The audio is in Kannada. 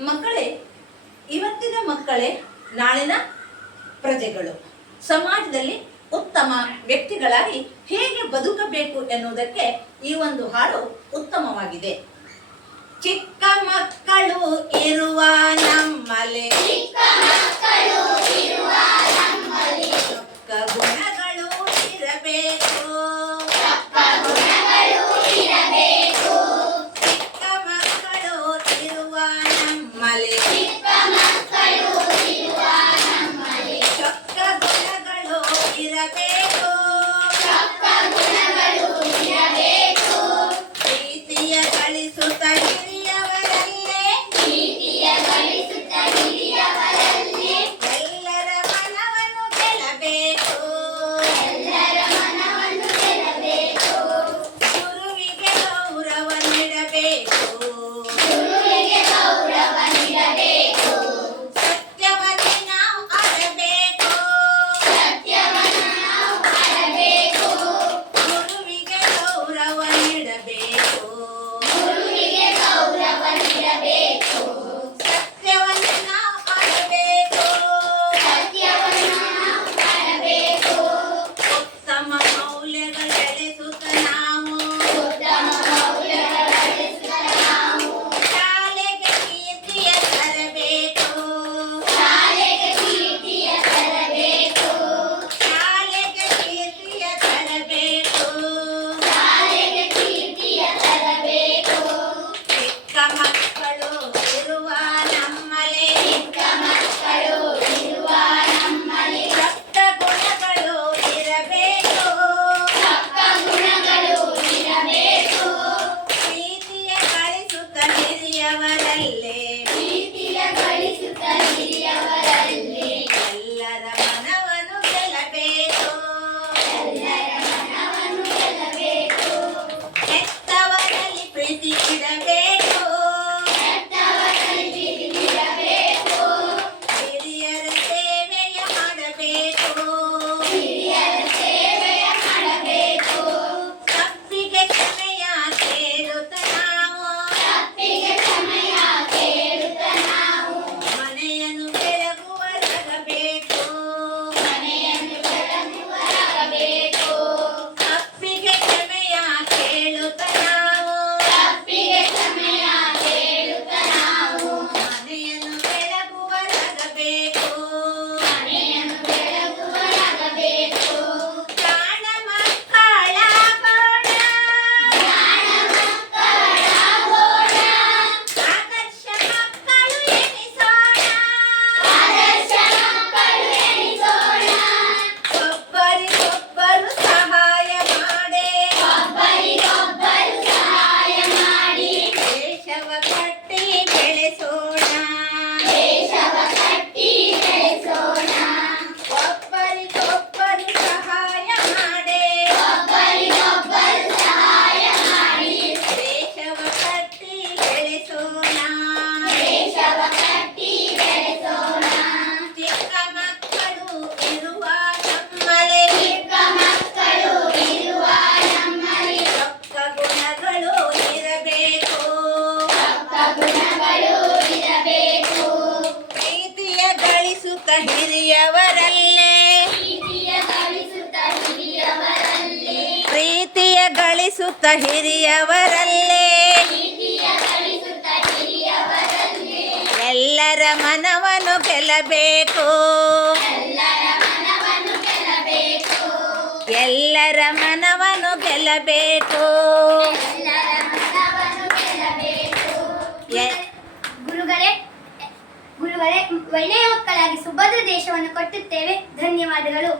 ಮಕ್ಕಳೇ, ಇವತ್ತಿನ ಮಕ್ಕಳೇ ನಾಳಿನ ಪ್ರಜೆಗಳು. ಸಮಾಜದಲ್ಲಿ ಉತ್ತಮ ವ್ಯಕ್ತಿಗಳಾಗಿ ಹೇಗೆ ಬದುಕಬೇಕು ಎನ್ನುವುದಕ್ಕೆ ಈ ಒಂದು ಹಾಡು ಉತ್ತಮವಾಗಿದೆ. ಚಿಕ್ಕ ಮಕ್ಕಳು ಇರುವ ನಮ್ಮಲ್ಲಿ ಚೊಕ್ಕ ಗುಣಗಳು ಇರಬೇಕು. ಚಿಕ್ಕ ಮಕ್ಕಳು ಇರುವ ನಮ್ಮಲ್ಲಿ ಚೊಕ್ಕ ಗುಣಗಳು ಇರಬೇಕು. ಪ್ರೀತಿಯ ಗಳಿಸುತ್ತ ಹಿರಿಯವರಲ್ಲೇ ಎಲ್ಲರ ಮನವನ್ನು ಗೆಲ್ಲಬೇಕು. ಗುರುವಿಗೆ ಗೌರವ ನೀಡಬೇಕು. ಸತ್ಯವನ್ನು ನಾವು ಆಡಬೇಕು. ಗುರುವಿಗೆ ಗೌರವ ನೀಡಬೇಕು. ಸತ್ಯವನ್ನು ನಾವು ಆಡಬೇಕು. ಉತ್ತಮ ಮೌಲ್ಯಗಳ ಬೆಳೆಸುತ್ತ ನಾವು ಶಾಲೆಗೆ ಕೀರ್ತಿಯ ತರಬೇಕು. ಶಾಲೆಗೆ ಕೀರ್ತಿಯ ತರಬೇಕು. ಚಿಕ್ಕ ಮಕ್ಕಳು ಇರುವ ನಮ್ಮಲ್ಲಿ ಸಪ್ತ ಗುಣಗಳು ಇರಬೇಕು. ಪ್ರೀತಿಯ ಗಳಿಸುತ್ತ ಹಿರಿಯವರಲ್ಲೇ ಎಲ್ಲರ ಮನವನ್ನು ಗೆಲ್ಲಬೇಕು. ಹೆತ್ತವರಲ್ಲಿ ಪ್ರೀತಿ ಇಡಬೇಕು. ಹಿರಿಯರ ಸೇವೆಯ ಮಾಡಬೇಕು. ತಪ್ಪಿಗೆ ಕ್ಷಮೆಯ ಕೇಳುತ್ತ ನಾವು ಮನೆಯನ್ನು ಬೆಳಗುವರಾಗಬೇಕು. ತಪ್ಪಿಗೆ ಕ್ಷಮೆಯ ಕೇಳುತ್ತ ನಾವು ಮನೆಯನ್ನು ಬೆಳಗುವರಾಗಬೇಕು. ಪ್ರಾಣ ಮಕ್ಕಳಾಗೋಣ. ಆದರ್ಶ ಮಕ್ಕಳು ಎನಿಸೋಣ. ಒಬ್ಬರಿಗೊಬ್ಬರು ಸಹಾಯ ಮಾಡಿ ದೇಶವ ಕಟ್ಟಿ ಬೆಳೆಸೋಣ. ಒಬ್ಬರಿಗೊಬ್ಬರು ಸಹಾಯ ಮಾಡಿ ದೇಶವ ಕಟ್ಟಿ ಬೆಳೆಸೋಣ. ಚಿಕ್ಕ ಮಕ್ಕಳು ಇರುವ ನಮ್ಮಲ್ಲಿ ಚೊಕ್ಕ ಗುಣಗಳು ಇರಬೇಕು. ಪ್ರೀತಿಯ ಗಳಿಸುತ್ತ ಹಿರಿಯವರಲ್ಲೇ ಎಲ್ಲರ ಮನವನ್ನು ಗೆಲ್ಲಬೇಕು. ಗುರುಗಳೇ ಒಳ್ಳೆಯ ಮಕ್ಕಳಾಗಿ ಸುಭದ್ರ ದೇಶವನ್ನು ಕಟ್ಟುತ್ತೇವೆ. ಧನ್ಯವಾದಗಳು.